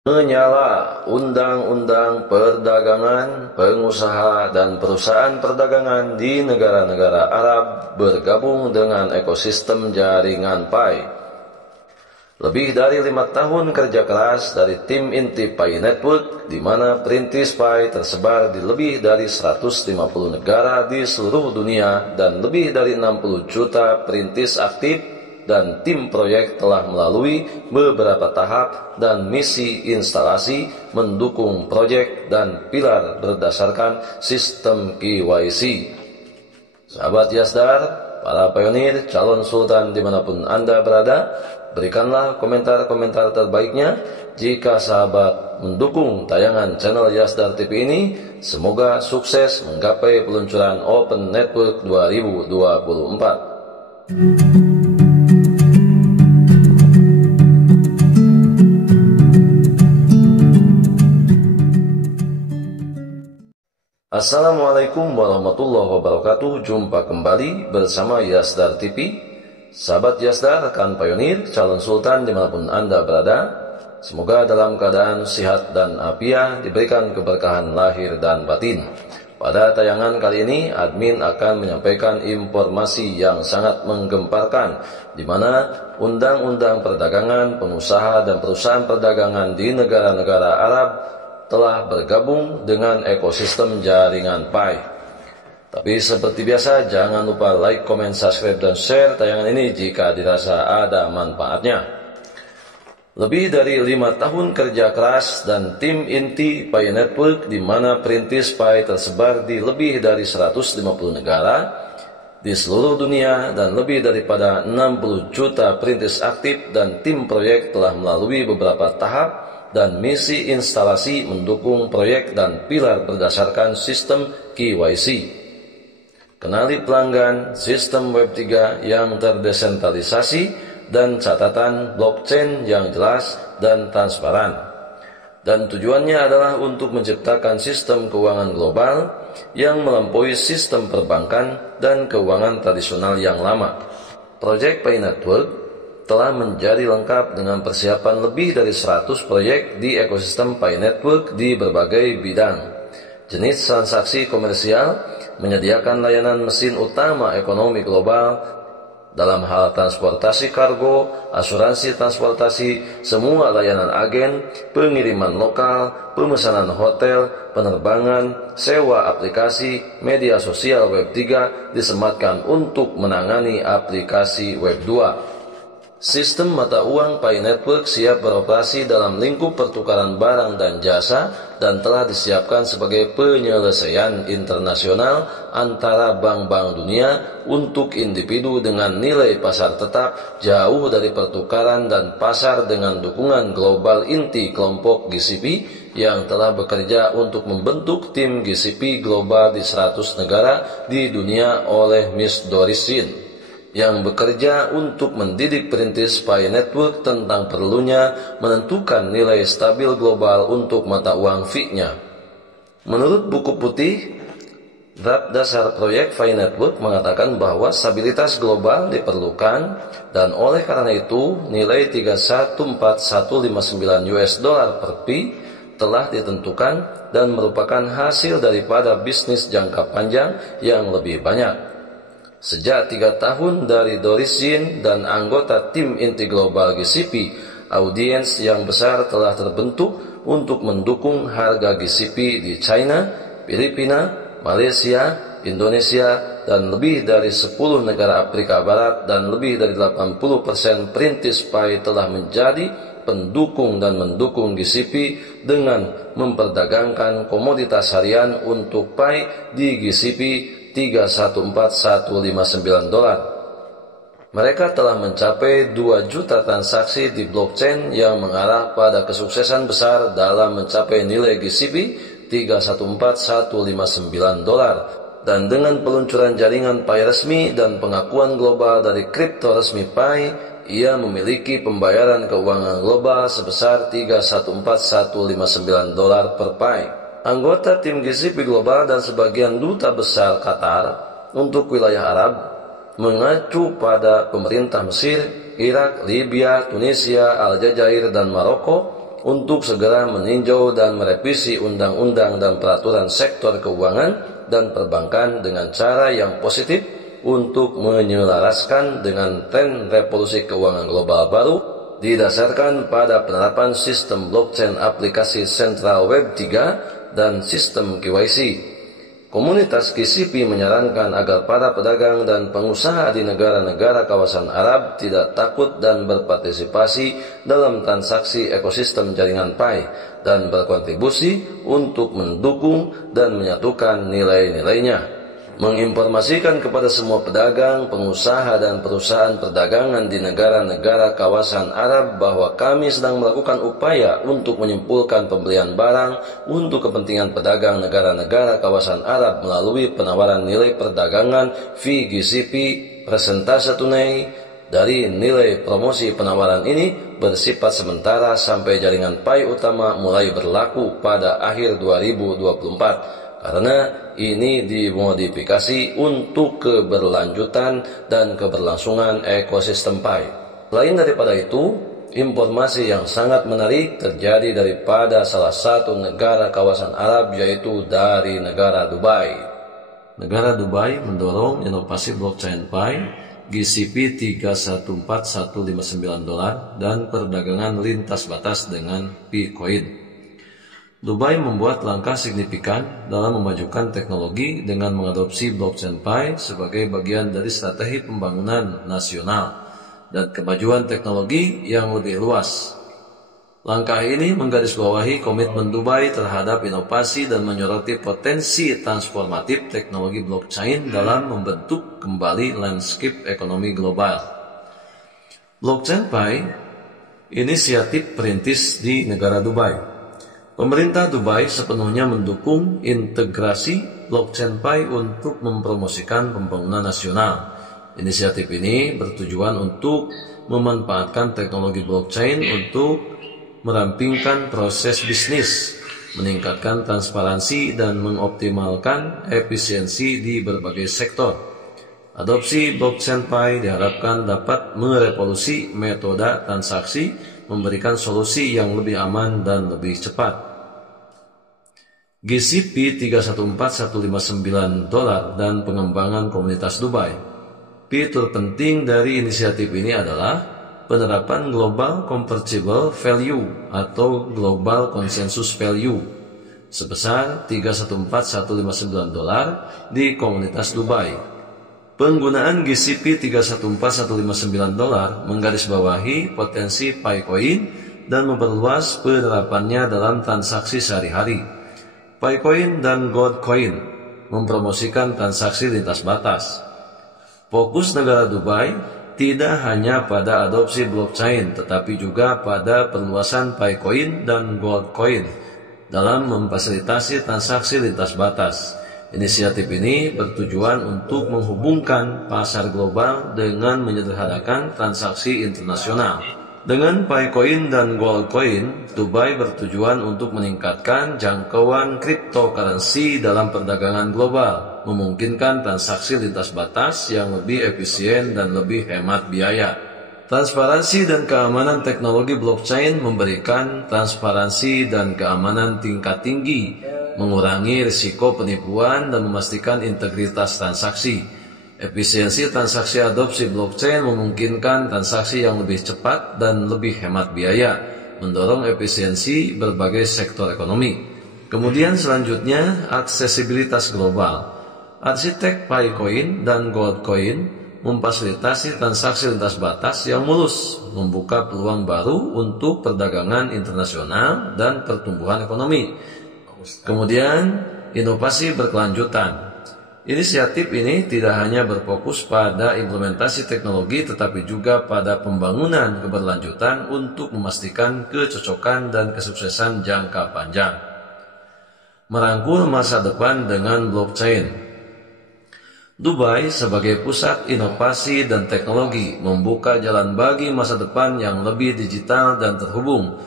Menyala Undang-Undang Perdagangan, Pengusaha dan Perusahaan Perdagangan di negara-negara Arab bergabung dengan ekosistem jaringan Pi. Lebih dari 5 tahun kerja keras dari tim inti Pi Network, di mana perintis Pi tersebar di lebih dari 150 negara di seluruh dunia dan lebih dari 60 juta perintis aktif, dan tim proyek telah melalui beberapa tahap dan misi instalasi mendukung proyek dan pilar berdasarkan sistem KYC. Sahabat Yasdar, para pionir, calon sultan dimanapun Anda berada, berikanlah komentar-komentar terbaiknya. Jika sahabat mendukung tayangan channel Yasdar TV ini, semoga sukses menggapai peluncuran Open Network 2024. Assalamualaikum warahmatullahi wabarakatuh. Jumpa kembali bersama Yasdar TV. Sahabat Yasdar, rekan pionir, calon sultan dimanapun Anda berada, semoga dalam keadaan sehat dan afiat, diberikan keberkahan lahir dan batin. Pada tayangan kali ini, admin akan menyampaikan informasi yang sangat menggemparkan, di mana Undang-Undang Perdagangan, Pengusaha dan Perusahaan Perdagangan di negara-negara Arab telah bergabung dengan ekosistem jaringan Pi. Tapi seperti biasa, jangan lupa like, comment, subscribe, dan share tayangan ini jika dirasa ada manfaatnya. Lebih dari 5 tahun kerja keras dan tim inti Pi Network, di mana perintis Pi tersebar di lebih dari 150 negara di seluruh dunia dan lebih daripada 60 juta perintis aktif, dan tim proyek telah melalui beberapa tahap dan misi instalasi mendukung proyek dan pilar berdasarkan sistem KYC. Kenali pelanggan, sistem Web3 yang terdesentralisasi, dan catatan blockchain yang jelas dan transparan. Dan tujuannya adalah untuk menciptakan sistem keuangan global yang melampaui sistem perbankan dan keuangan tradisional yang lama. Proyek Pi Network telah menjadi lengkap dengan persiapan lebih dari 100 proyek di ekosistem Pi Network di berbagai bidang. Jenis transaksi komersial, menyediakan layanan mesin utama ekonomi global dalam hal transportasi kargo, asuransi transportasi, semua layanan agen, pengiriman lokal, pemesanan hotel, penerbangan, sewa aplikasi, media sosial Web3 disematkan untuk menangani aplikasi Web2. Sistem mata uang Pi Network siap beroperasi dalam lingkup pertukaran barang dan jasa dan telah disiapkan sebagai penyelesaian internasional antara bank-bank dunia untuk individu dengan nilai pasar tetap jauh dari pertukaran dan pasar, dengan dukungan global inti kelompok GCP yang telah bekerja untuk membentuk tim GCP global di 100 negara di dunia oleh Miss Doris Sin, yang bekerja untuk mendidik perintis Pi Network tentang perlunya menentukan nilai stabil global untuk mata uang Fi-nya. Menurut buku putih, draft dasar proyek Pi Network mengatakan bahwa stabilitas global diperlukan, dan oleh karena itu nilai 314159 US dollar per Pi telah ditentukan dan merupakan hasil daripada bisnis jangka panjang yang lebih banyak. Sejak 3 tahun dari Doris Sin dan anggota tim inti global GCP, audiens yang besar telah terbentuk untuk mendukung harga GCP di China, Filipina, Malaysia, Indonesia, dan lebih dari 10 negara Afrika Barat, dan lebih dari 80% perintis Pi telah menjadi pendukung dan mendukung GCP dengan memperdagangkan komoditas harian untuk Pi di GCP 314159 dolar. Mereka telah mencapai 2 juta transaksi di blockchain yang mengarah pada kesuksesan besar dalam mencapai nilai GCP 314159 dolar. Dan dengan peluncuran jaringan Pi resmi dan pengakuan global dari kripto resmi Pi, ia memiliki pembayaran keuangan global sebesar 314159 dolar per Pi. Anggota tim GCP Global dan sebagian duta besar Qatar untuk wilayah Arab mengacu pada pemerintah Mesir, Irak, Libya, Tunisia, Aljazair, dan Maroko untuk segera meninjau dan merevisi undang-undang dan peraturan sektor keuangan dan perbankan dengan cara yang positif untuk menyelaraskan dengan tren revolusi keuangan global baru didasarkan pada penerapan sistem blockchain aplikasi Central Web 3 dan sistem KYC. Komunitas GCP menyarankan agar para pedagang dan pengusaha di negara-negara kawasan Arab tidak takut dan berpartisipasi dalam transaksi ekosistem jaringan Pi dan berkontribusi untuk mendukung dan menyatukan nilai-nilainya. Menginformasikan kepada semua pedagang, pengusaha, dan perusahaan perdagangan di negara-negara kawasan Arab bahwa kami sedang melakukan upaya untuk menyimpulkan pembelian barang untuk kepentingan pedagang negara-negara kawasan Arab melalui penawaran nilai perdagangan fee GCP persentase tunai dari nilai promosi penawaran ini bersifat sementara sampai jaringan Pi utama mulai berlaku pada akhir 2024. Karena ini dimodifikasi untuk keberlanjutan dan keberlangsungan ekosistem Pi. Lain daripada itu, informasi yang sangat menarik terjadi daripada salah satu negara kawasan Arab, yaitu dari negara Dubai. Negara Dubai mendorong inovasi blockchain Pi, GCP 314159 dan perdagangan lintas batas dengan Picoin. Dubai membuat langkah signifikan dalam memajukan teknologi dengan mengadopsi blockchain Pi sebagai bagian dari strategi pembangunan nasional dan kemajuan teknologi yang lebih luas. Langkah ini menggarisbawahi komitmen Dubai terhadap inovasi dan menyoroti potensi transformatif teknologi blockchain dalam membentuk kembali landscape ekonomi global. Blockchain Pi inisiatif perintis di negara Dubai. Pemerintah Dubai sepenuhnya mendukung integrasi blockchain Pi untuk mempromosikan pembangunan nasional. Inisiatif ini bertujuan untuk memanfaatkan teknologi blockchain untuk merampingkan proses bisnis, meningkatkan transparansi dan mengoptimalkan efisiensi di berbagai sektor. Adopsi blockchain Pi diharapkan dapat merevolusi metode transaksi, memberikan solusi yang lebih aman dan lebih cepat. GCP 314159 dan pengembangan komunitas Dubai. Fitur penting dari inisiatif ini adalah penerapan Global Convertible Value atau Global Consensus Value sebesar 314159 di komunitas Dubai. Penggunaan GCP 314159 menggarisbawahi potensi Picoin dan memperluas penerapannya dalam transaksi sehari-hari. Picoin dan Goldcoin mempromosikan transaksi lintas batas. Fokus negara Dubai tidak hanya pada adopsi blockchain, tetapi juga pada perluasan Picoin dan Goldcoin dalam memfasilitasi transaksi lintas batas. Inisiatif ini bertujuan untuk menghubungkan pasar global dengan menyederhanakan transaksi internasional. Dengan Picoin dan Goldcoin, Dubai bertujuan untuk meningkatkan jangkauan cryptocurrency dalam perdagangan global, memungkinkan transaksi lintas batas yang lebih efisien dan lebih hemat biaya. Transparansi dan keamanan teknologi blockchain memberikan transparansi dan keamanan tingkat tinggi, mengurangi risiko penipuan dan memastikan integritas transaksi. Efisiensi transaksi adopsi blockchain memungkinkan transaksi yang lebih cepat dan lebih hemat biaya, mendorong efisiensi berbagai sektor ekonomi. Kemudian selanjutnya, aksesibilitas global. Arsitek Picoin dan Goldcoin memfasilitasi transaksi lintas batas yang mulus, membuka peluang baru untuk perdagangan internasional dan pertumbuhan ekonomi. Kemudian, inovasi berkelanjutan. Inisiatif ini tidak hanya berfokus pada implementasi teknologi tetapi juga pada pembangunan keberlanjutan untuk memastikan kecocokan dan kesuksesan jangka panjang. Merangkul masa depan dengan blockchain. Dubai sebagai pusat inovasi dan teknologi membuka jalan bagi masa depan yang lebih digital dan terhubung.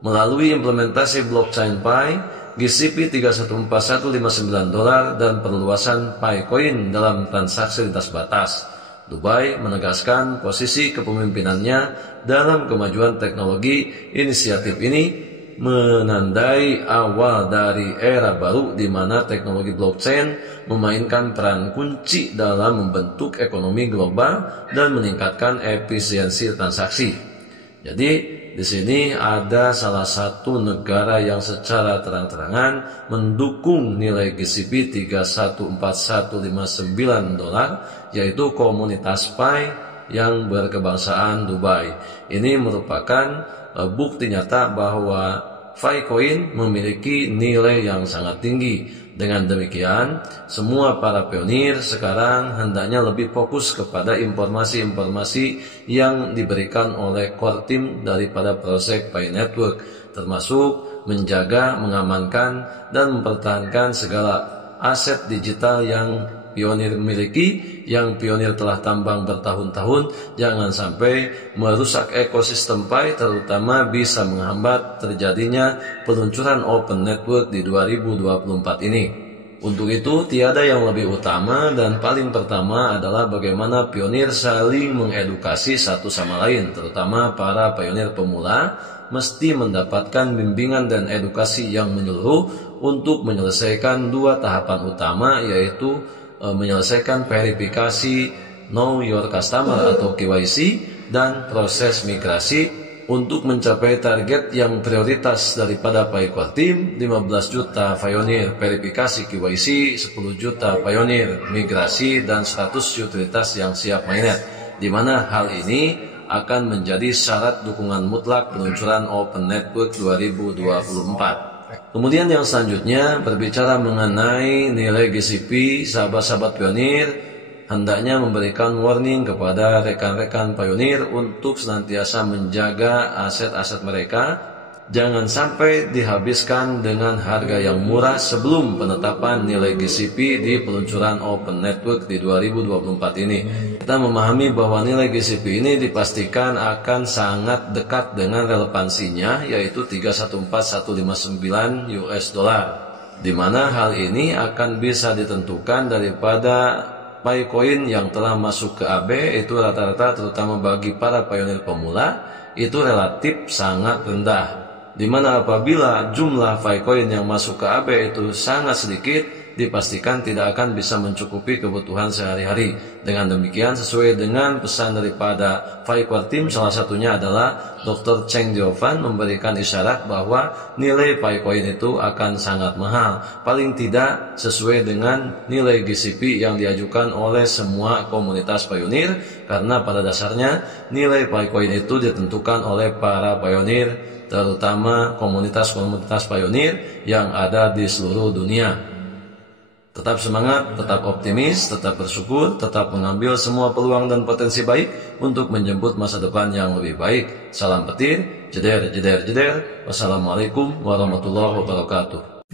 Melalui implementasi blockchain Pi, GCP 314159 dan perluasan Picoin dalam transaksi lintas batas, Dubai menegaskan posisi kepemimpinannya dalam kemajuan teknologi. Inisiatif ini menandai awal dari era baru di mana teknologi blockchain memainkan peran kunci dalam membentuk ekonomi global dan meningkatkan efisiensi transaksi. Jadi di sini ada salah satu negara yang secara terang-terangan mendukung nilai GCP 314159 dolar, yaitu komunitas Pi yang berkebangsaan Dubai. Ini merupakan bukti nyata bahwa Ficoin memiliki nilai yang sangat tinggi. Dengan demikian, semua para pionir sekarang hendaknya lebih fokus kepada informasi-informasi yang diberikan oleh core team daripada project Pi Network, termasuk menjaga, mengamankan, dan mempertahankan segala aset digital yang pionir miliki, yang pionir telah tambang bertahun-tahun. Jangan sampai merusak ekosistem Pi, terutama bisa menghambat terjadinya peluncuran open network di 2024 ini. Untuk itu, tiada yang lebih utama dan paling pertama adalah bagaimana pionir saling mengedukasi satu sama lain, terutama para pionir pemula mesti mendapatkan bimbingan dan edukasi yang menyeluruh untuk menyelesaikan dua tahapan utama, yaitu menyelesaikan verifikasi Know Your Customer atau KYC dan proses migrasi untuk mencapai target yang prioritas daripada Pi Core Team, 15 juta pioneer verifikasi KYC, 10 juta pioneer migrasi, dan 100 utilitas yang siap mainnet, di mana hal ini akan menjadi syarat dukungan mutlak peluncuran Open Network 2024. Kemudian yang selanjutnya berbicara mengenai nilai GCP. Sahabat-sahabat pionir hendaknya memberikan warning kepada rekan-rekan pionir untuk senantiasa menjaga aset-aset mereka. Jangan sampai dihabiskan dengan harga yang murah sebelum penetapan nilai GCP di peluncuran Open Network di 2024 ini. Kita memahami bahwa nilai GCP ini dipastikan akan sangat dekat dengan relevansinya, yaitu 314159 US dollar, di mana hal ini akan bisa ditentukan daripada Ficoin yang telah masuk ke AB. Itu rata-rata terutama bagi para pionir pemula itu relatif sangat rendah, di mana apabila jumlah Ficoin yang masuk ke AB itu sangat sedikit, dipastikan tidak akan bisa mencukupi kebutuhan sehari-hari. Dengan demikian, sesuai dengan pesan daripada Ficore Team, salah satunya adalah Dr. Cheng Diovan memberikan isyarat bahwa nilai Ficoin itu akan sangat mahal, paling tidak sesuai dengan nilai GCP yang diajukan oleh semua komunitas pionir, karena pada dasarnya nilai Ficoin itu ditentukan oleh para pionir, terutama komunitas-komunitas pionir yang ada di seluruh dunia. Tetap semangat, tetap optimis, tetap bersyukur, tetap mengambil semua peluang dan potensi baik untuk menjemput masa depan yang lebih baik. Salam petir, jeder, jeder, jeder. Wassalamualaikum warahmatullahi wabarakatuh.